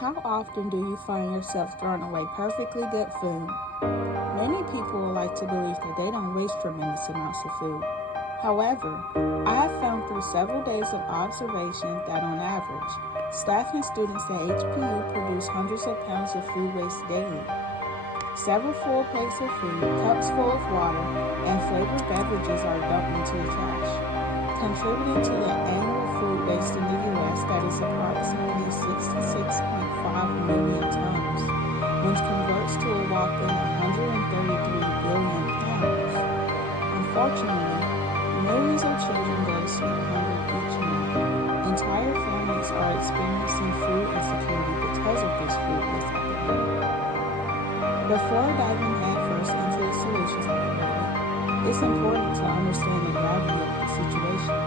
How often do you find yourself throwing away perfectly good food? Many people would like to believe that they don't waste tremendous amounts of food. However, I have found through several days of observation that on average, staff and students at HPU produce hundreds of pounds of food waste daily. Several full plates of food, cups full of water, and flavored beverages are dumped into the trash, contributing to the annual food waste in the U.S. that is approximately 66.5 million tons, which converts to a whopping 133 billion pounds. Unfortunately, millions of children go to sleep hungry each night. Entire families are experiencing food insecurity because of this food waste epidemic. Before diving headfirst into the solutions I provided, it's important to understand the gravity of the situation.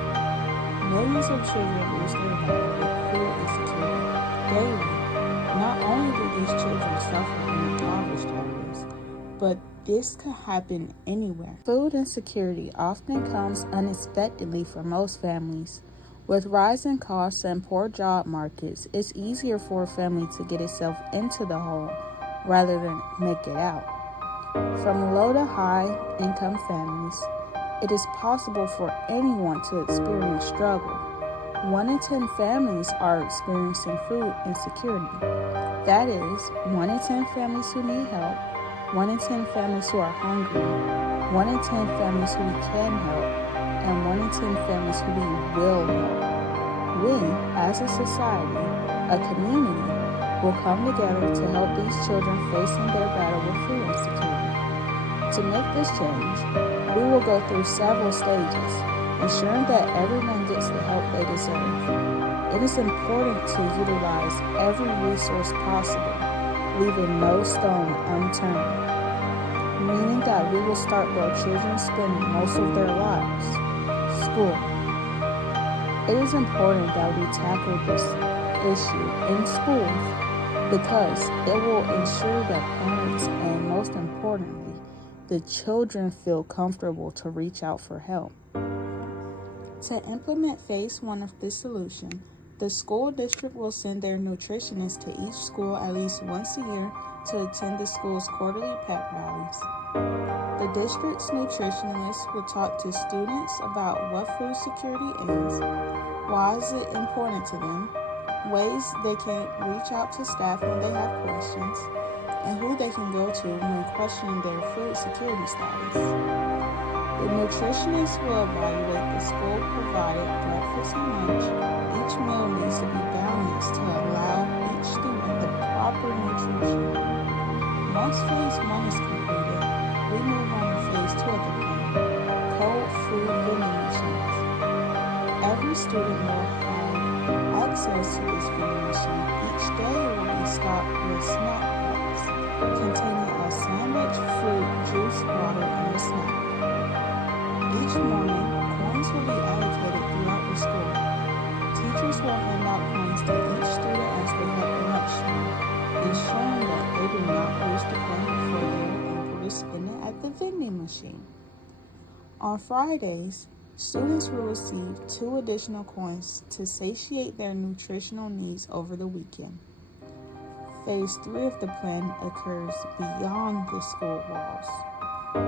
Millions of children lose their battle with food insecurity daily. Not only do these children suffer in impoverished areas, but this could happen anywhere. Food insecurity often comes unexpectedly for most families. With rising costs and poor job markets, it's easier for a family to get itself into the hole rather than make it out. From low to high income families, it is possible for anyone to experience struggle. 1 in 10 families are experiencing food insecurity. That is, 1 in 10 families who need help, 1 in 10 families who are hungry, 1 in 10 families who we can help, and 1 in 10 families who we will help. We, as a society, a community, will come together to help these children facing their battle with food insecurity. To make this change, we will go through several stages, ensuring that everyone gets the help they deserve. It is important to utilize every resource possible, leaving no stone unturned, meaning that we will start where children spend most of their lives, school. It is important that we tackle this issue in schools because it will ensure that parents and, most importantly, the children feel comfortable to reach out for help. To implement phase 1 of this solution, the school district will send their nutritionist to each school at least once a year to attend the school's quarterly pep rallies. The district's nutritionist will talk to students about what food security is, why is it important to them, ways they can reach out to staff when they have questions, and who they can go to when questioning their food security status. The nutritionist will evaluate the school-provided breakfast and lunch. Each meal needs to be balanced to allow each student the proper nutrition. Once phase 1 is completed, we move on to phase 2 of the plan, cold food vending machines. Every student will have access to this vending machine. Each day will be stocked with snack packs containing a sandwich, fruit, juice, water, and a snack. Each morning, coins will be allocated throughout the school. Teachers will hand out coins to each student as they have lunch time, ensuring that they do not lose the coin before they are able to spend it at the vending machine. On Fridays, students will receive 2 additional coins to satiate their nutritional needs over the weekend. Phase 3 of the plan occurs beyond the school walls.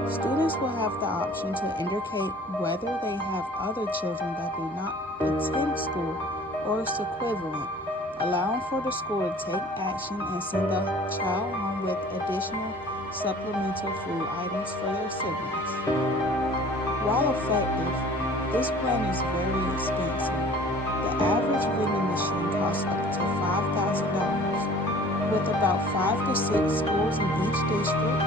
Students will have the option to indicate whether they have other children that do not attend school or its equivalent, allowing for the school to take action and send the child home with additional supplemental food items for their siblings. While effective, this plan is very expensive. The average vending machine costs up to $5,000. With about 5 to 6 schools in each district,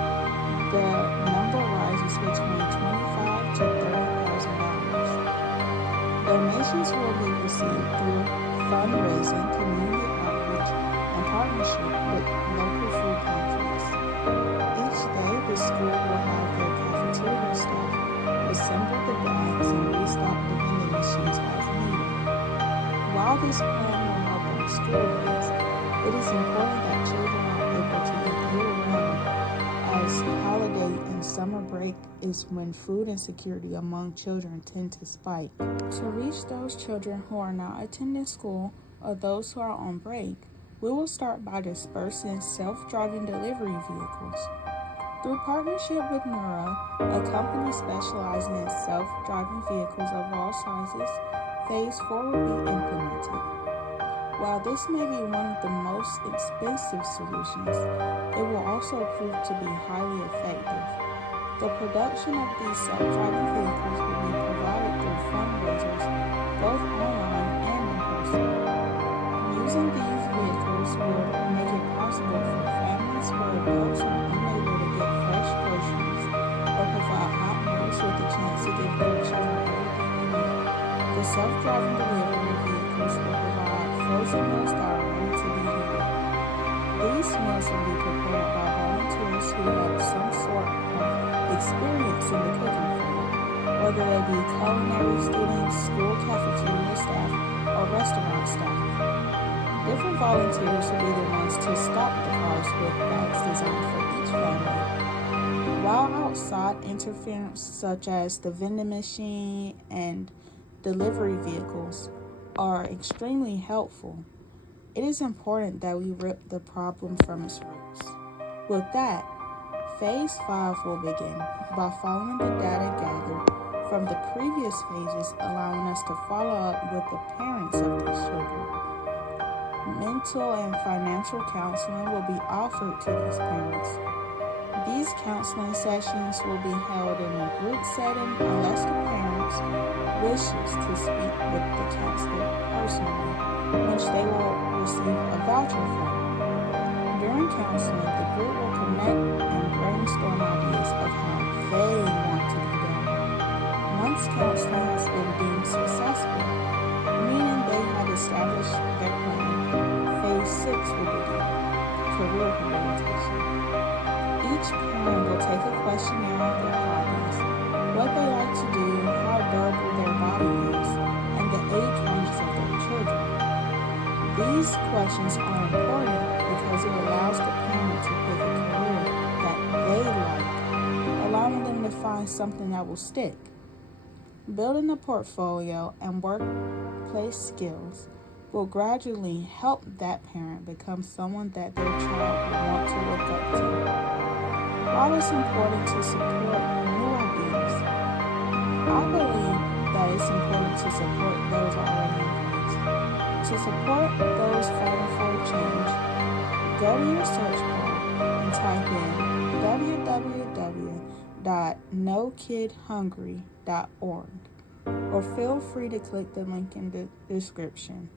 the number rises between $25,000 to $30,000. Donations will be received through fundraising, community outreach, and partnership with local food pantries. Each day, the school will have their cafeteria staff assemble the bags and restock the vending machines as needed. While this plan will help on school days, it is important that children are able to eat year-round, as holiday and summer break is when food insecurity among children tend to spike. To reach those children who are not attending school or those who are on break, We will start by dispersing self-driving delivery vehicles. Through partnership with Nura, a company specializing in self-driving vehicles of all sizes, Phase 4 will be implemented. While this may be one of the most expensive solutions, it will also prove to be highly effective. The production of these self-driving vehicles will be provided through fundraisers, both online and in person. Using these vehicles will make it possible for families where adults are unable to get fresh groceries or provide hot meals with the chance to give their children everything they need. The self-driving delivery vehicles will provide frozen meals that are ready to be heated. These meals will be prepared by volunteers who have some sort of experience in the cooking field, whether they be culinary students, school cafeteria staff, or restaurant staff. Different volunteers will be the ones to stock the cars with bags designed for each family. While outside interference such as the vending machine and delivery vehicles are extremely helpful, it is important that we rip the problem from its roots. With that, Phase 5 will begin by following the data gathered from the previous phases, allowing us to follow up with the parents of these children. Mental and financial counseling will be offered to these parents. These counseling sessions will be held in a group setting unless the parents wishes to speak with the counselor personally, which they will receive a voucher from. During counseling, the group will connect and brainstorm ideas of how they want to be done. Once counseling has been deemed successful, meaning they have established their plan, Phase 6 will begin, career rehabilitation. Each parent will take a questionnaire on their hobbies, what they like to do, how durable their body is, and the age ranges of their children. These questions are important because it allows the parent to pick a career that they like, allowing them to find something that will stick. Building a portfolio and workplace skills will gradually help that parent become someone that their child will want to look up to. While it's important to support new ideas, I believe that it's important to support those already in place. To support those fighting for change, go to your search bar and type in www.nokidhungry.org, or feel free to click the link in the description.